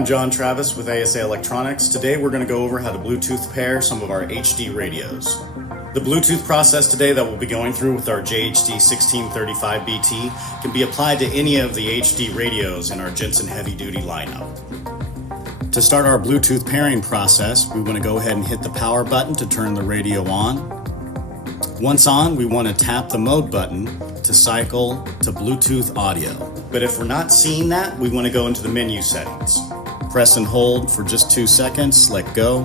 I'm John Travis with ASA Electronics. Today we're going to go over how to Bluetooth pair some of our HD radios. The Bluetooth process today that we'll be going through with our JHD1635BT can be applied to any of the HD radios in our JENSEN heavy-duty lineup. To start our Bluetooth pairing process, we want to go ahead and hit the power button to turn the radio on. Once on, we want to tap the mode button to cycle to Bluetooth audio. But if we're not seeing that, we want to go into the menu settings. Press and hold for just 2 seconds, let go.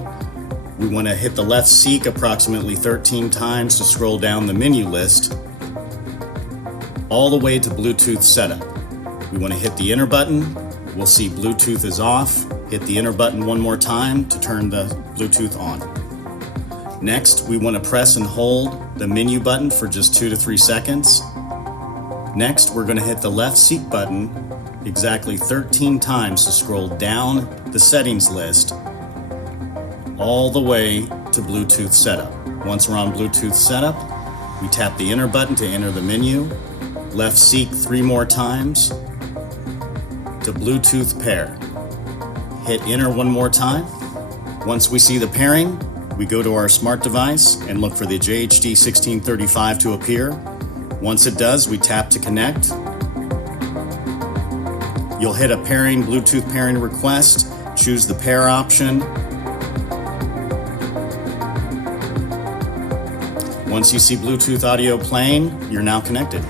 We want to hit the left seek approximately 13 times to scroll down the menu list all the way to Bluetooth setup. We want to hit the enter button. We'll see Bluetooth is off. Hit the enter button one more time to turn the Bluetooth on. Next, we want to press and hold the menu button for just 2 to 3 seconds. Next, we're going to hit the left seek button exactly 13 times to scroll down the settings list all the way to Bluetooth setup. Once we're on Bluetooth setup, we tap the enter button to enter the menu. Left seek 3 more times to Bluetooth pair. Hit enter one more time. Once we see the pairing, we go to our smart device and look for the JHD1635 to appear. Once it does, we tap to connect. You'll hit a Bluetooth pairing request, choose the pair option. Once you see Bluetooth audio playing, you're now connected.